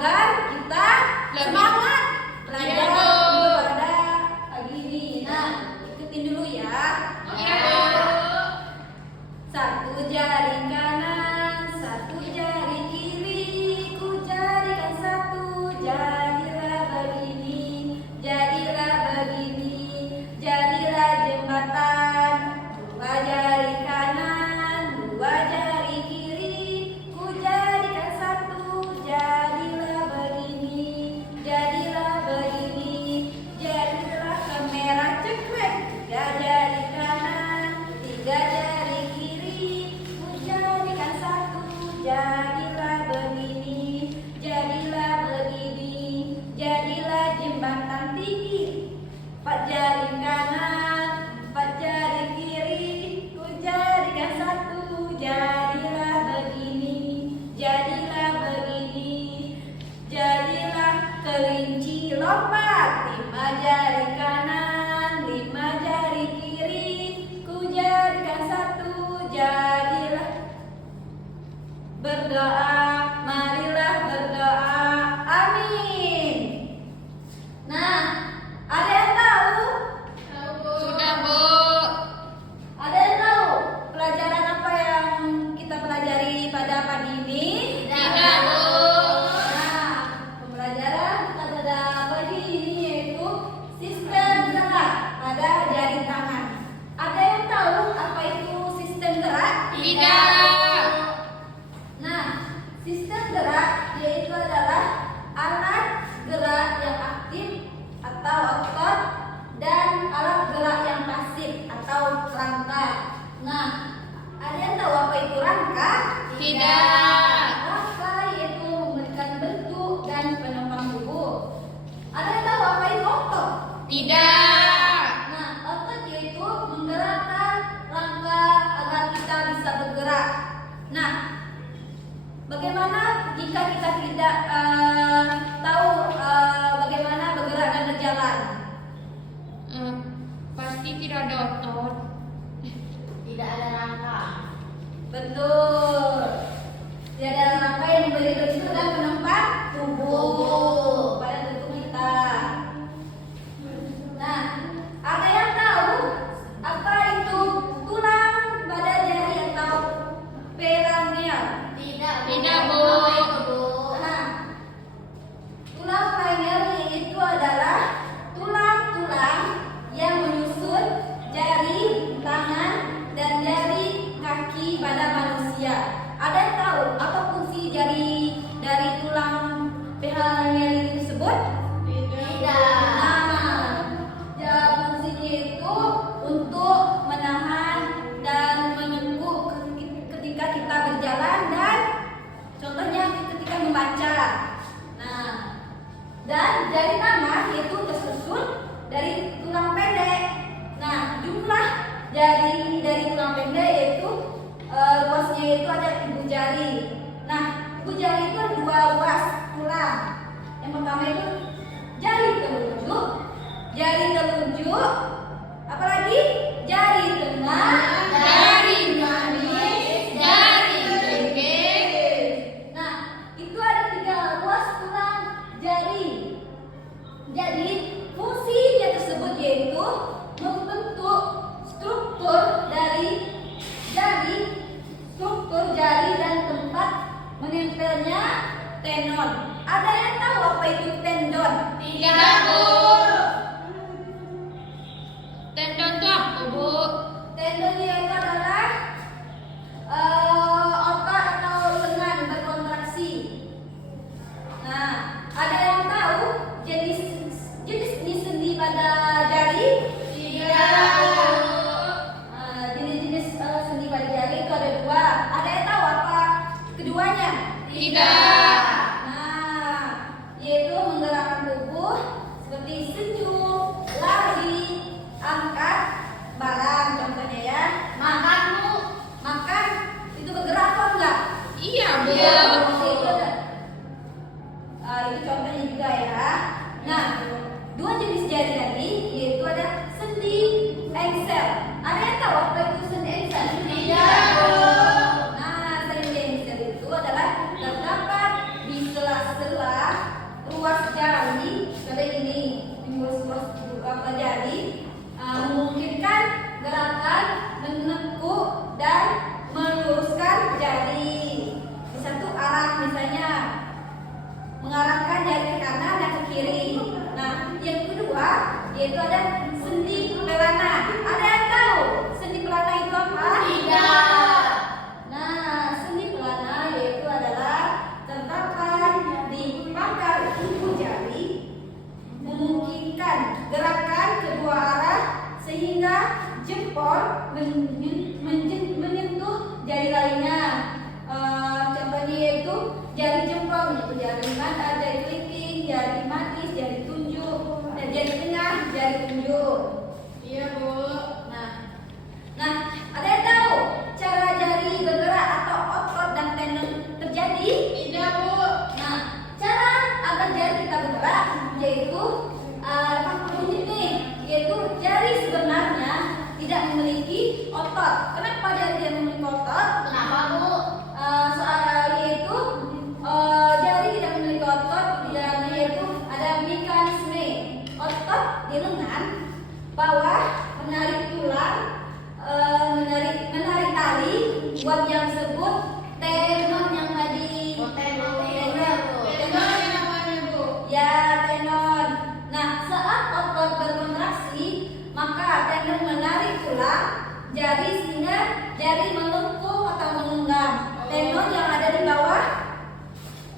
agar kita semangat belajar pada pagi ini. Nah, ikutin dulu ya. Satu jari kanan, satu jari kiri, ku jadikan satu, jadilah begini, jadilah jembatan. Dua jari kanan, dua jari kiri, ku jadikan satu, jadilah begini, jadilah kamera cekrek. Tiga jari kanan, tiga jari kiri, ku jadikan satu, jadilah begini, jadilah jembatan tinggi. Empat jari kanan, empat jari kiri, ku jadikan satu, jadilah begini, jadilah kelinci lompat. Lima jari kanan, lima jari kiri, ku jadikan satu, jadilah. Berdoa, marilah berdoa, amin. Nah, ada yang tahu? Sudah, Bu. Ada yang tahu pelajaran apa yang kita pelajari pada pagi ini? Tidak, Bu. Nah, pembelajaran kita pada pagi ini yaitu sistem gerak pada jari tangan. Ada yang tahu apa itu sistem gerak? Tidak. Nah, sistem gerak yaitu adalah alat gerak yang aktif atau otot dan alat gerak yang pasif atau rangka. Nah, ada yang tahu apa itu rangka? Tidak. Rangka yaitu memberikan bentuk dan penopang tubuh. Ada yang tahu apa itu otot? Tidak. Nah, otot yaitu menggerakkan rangka agar kita bisa bergerak. Nah, bagaimana jika kita tidak tahu bagaimana bergerak dan berjalan? Pasti tidak ada otot. Tidak ada rangka. Betul. Tidak ada rangka yang memberi bentuk dan penopang tubuh pada tubuh kita. Nah, ada yang tahu apa itu tulang pada jari atau perangial? Tidak, Bu. Nah, tulang perangial itu adalah tulang-tulang yang menyusun jari tangan dan jari kaki pada manusia. Ada yang tahu apa fungsi jari dari tulang perangial itu tersebut? Nah, fungsinya itu untuk menahan dan menyengkuk ketika kita berjalan dan contohnya ketika membaca. Nah, dan jari tangan itu tersusun dari tulang pendek. Nah, jumlah jari dari tulang pendek yaitu ruasnya itu ada ibu jari. Nah, ibu jari itu ada dua ruas tulang. Yang pertama itu jari telunjuk, apalagi jari tengah, Jari manis, jari kelingking. Nah, itu ada tiga ruas tulang jari. Jadi, fungsinya tersebut yaitu membentuk struktur jari dan tempat menempelnya tendon. Ada yang tahu apa itu tendon? Tidak, Bu. Tendon itu apa, Bu? Tendon itu adalah otot atau lengan berkontraksi. Nah, ada yang tahu jenis sendi pada jari? Tidak, Bu. Jenis-jenis sendi pada jari itu ada dua. Ada yang tahu apa keduanya? Tidak. Nah, yaitu menggerakkan tubuh seperti senyum, lari, angkat barang contohnya ya. Makan itu bergerak atau enggak? Iya, Bu. Itu contohnya juga ya. Nah, dua jenis jari tadi yaitu ada sendi engsel. Ada yang tahu apa itu sendi engsel? Tidak, Bu. Nah, sendi engsel itu adalah terdapat di sela-sela yaitu ada sendi pelana. Ada yang tahu sendi pelana itu apa? Tidak. Nah, sendi pelana yaitu adalah terdapat di pangkal ibu jari, memungkinkan gerakan kedua arah sehingga jempol menyentuh jari lainnya. Contohnya yaitu jari jempol menyentuh jari mata, jari kelingking, jari manis, jari tunjuk, dan jari tengah, jari unjuk. Iya, Bu. Nah, ada yang tahu cara jari bergerak atau otot dan tendon terjadi? Tidak, Bu. Nah, cara agar jari kita bergerak yaitu unit nih, yaitu jari sebenarnya tidak memiliki otot. Kenapa jari tidak memiliki otot? Kenapa, Bu? Yaitu jari tidak memiliki otot, yaitu ada mekanisme otot di lengan bawah menarik tulang, menarik tali buat yang sebut tenon yang tadi. Tenon namanya, Bu. Ya, tenon. Nah, saat otot berkontraksi, maka tenon menarik tulang jari sehingga jari melengkung atau menggenggam. Tenon yang ada di bawah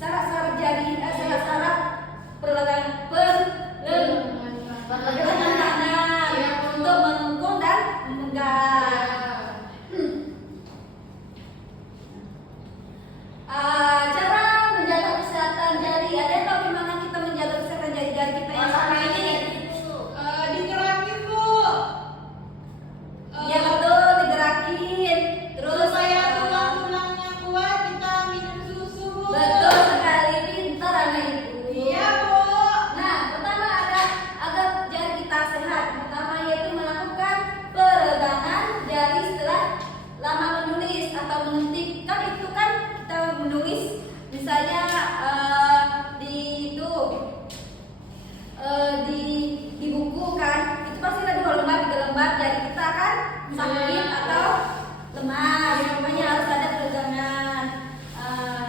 saraf-saraf jari, saraf-saraf perlenganan untuk melengkung dan memegang. Cara menjaga kesehatan jari. Ada yang tahu gimana kita menjaga kesehatan jari-jari kita yang satu ini? Digerakin, Bu. Ya betul, digerakin. Terus Supaya tulang-tulangnya kuat, kita minum susu, Bu. betul sekali, pintar anak ibu. Iya, Bu. Nah, pertama ada agar jari kita sehat. Pertama yaitu melakukan peregangan jari setelah lama menulis atau mengetik. Kan itu kan kita menulis, misalnya di itu di buku kan, itu pasti ada 2 lembar 3 lembar. Jari kita kan sakit atau lemas, makanya harus ada peregangan.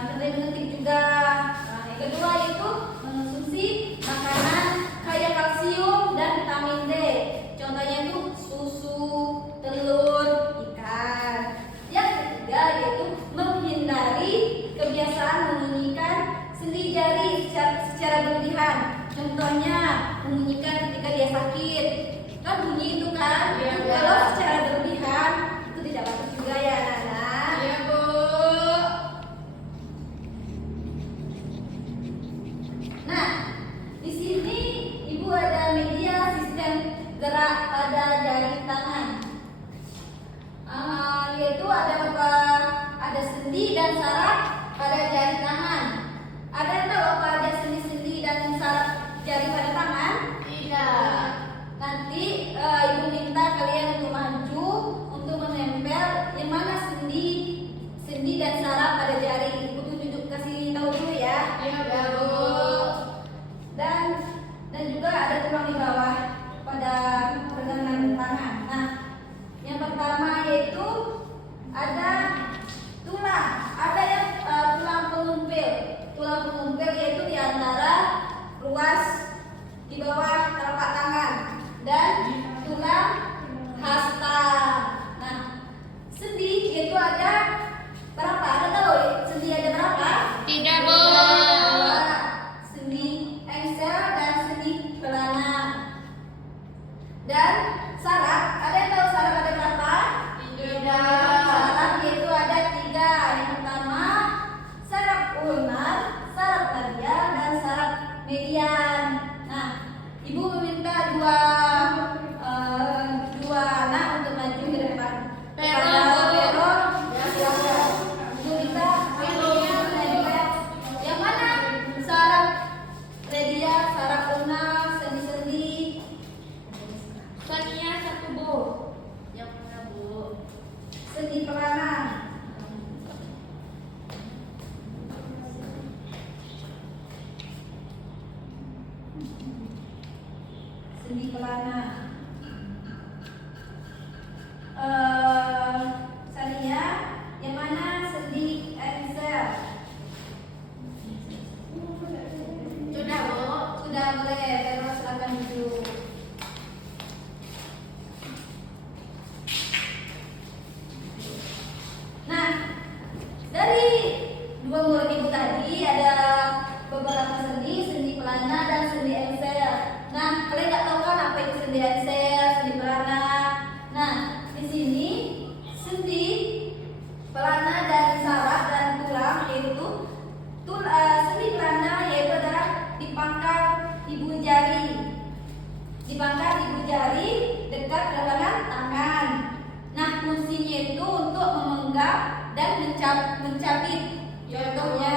Kita mengetik juga. Yang kedua yaitu mengonsumsi makanan kaya kalsium dan vitamin D. Contohnya itu susu, telur, ikan. Yang ketiga yaitu menghindari kebiasaan membunyikan sendi jari secara berlebihan. Contohnya membunyikan ketika dia sakit. Kan bunyi itu kan? Iya, Bu. Kalau secara berlebihan itu tidak bagus juga ya, anak-anak. Iya, Bu. Nah, di sini Ibu ada media sistem gerak pada jari tangan. Yaitu ada sendi dan saraf pada jari tangan. Ada yang tahu apa ada sendi-sendi dan saraf jari pada tangan? Tidak. Nanti Ibu minta kalian untuk maju untuk menempel yang mana sendi dan saraf pada jari. Ibu tunjuk kasih tahu dulu ya. Iya, Bu. Dan juga ada tulang di bawah pada pergelangan tangan. Nah, yang pertama yaitu ada tulang. Ada yang tulang pengumpil. Tulang pengumpil yaitu di antara ruas di bawah telapak tangan dan tulang hasta. Nah, sendi yaitu ada berapa? Ada tahu sendi ada berapa? Tidak, Bu. Sendi engsel dan sendi pelana. Dan saraf, ada yang tahu saraf ada berapa? Tidak. Saraf yaitu ada 3. Yang pertama saraf ulnar, saraf radial, dan saraf median. Nah, Ibu meminta dua anak untuk maju ke depan. Pero. Pero, ya silakan. Ibu minta menempel. Yang mana? Saraf radial, saraf ulnar, sendi-sendi. Sania 1, Bu. Yang mana, Bu? Sendi pelana. Sendi pelana. Sania, yang mana sendi engsel? Sudah, Bu. Sudah boleh, terus silakan duduk. bangka ibu jari dekat galangan tangan. Nah, fungsinya itu untuk memegang dan mencabit. Contohnya,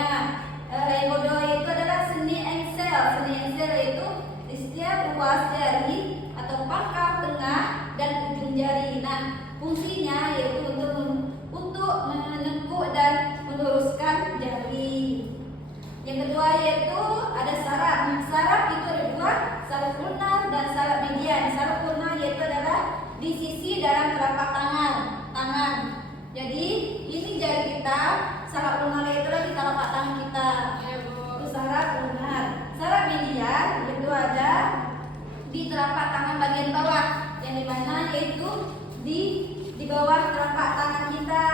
yang kedua itu adalah sendi engsel. Sendi engsel itu di setiap ruas jari atau pangkal tengah dan ujung jari. Nah, fungsinya yaitu untuk menekuk dan meluruskan jari. Yang kedua yaitu ada saraf. Saraf itu ada dua, saraf lunar dan saraf median. Saraf lunar yaitu adalah di sisi dalam telapak tangan. Jadi ini jari kita, saraf lunar itu di telapak tangan kita. Itu saraf lunar. Saraf median itu ada di telapak tangan bagian bawah, yang dimana yaitu di bawah telapak tangan kita.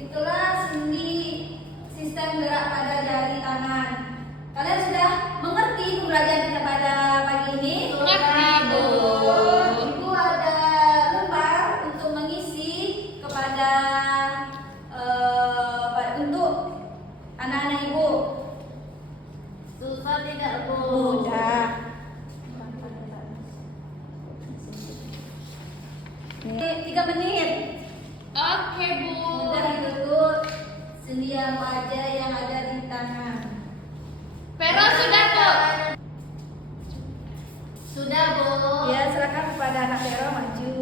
Itulah sendi sistem gerak pada jari tangan. Kalian sudah mengerti pembelajaran kita pada pagi ini? Mengerti, Bu. Ibu ada lembar untuk mengisi kepada untuk anak-anak ibu. Susah tidak, Bu? Mudah. Ini 3 menit. Oke, Bu. Mudah itu sendi apa aja yang ada di tangan. Pero sudah, Bu. Sudah, Bu. Ya, silakan kepada anak Vero maju.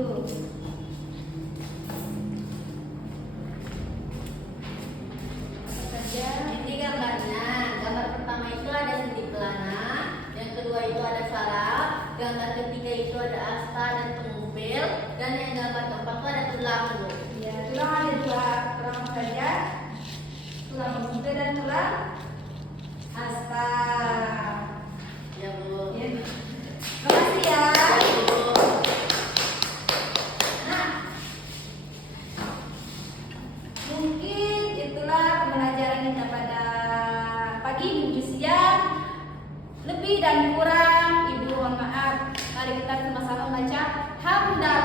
Saja. Ini gambarnya. Gambar pertama itu ada sendi pelana, yang kedua itu ada saraf, gambar ketiga itu ada asta dan pengupil, dan yang gambar keempat itu ada tulang, Bu. Ya, tulang ada dua, tulang saja, tulang pengupil dan tulang asta. Ya, Bu. Ya. Terima kasih ya. Ya, Bu. Nah, mungkin itulah pembelajaran kita pada pagi menuju siang. Lebih dan kurang, Ibu mohon maaf. Mari kita sama-sama baca hamdalah.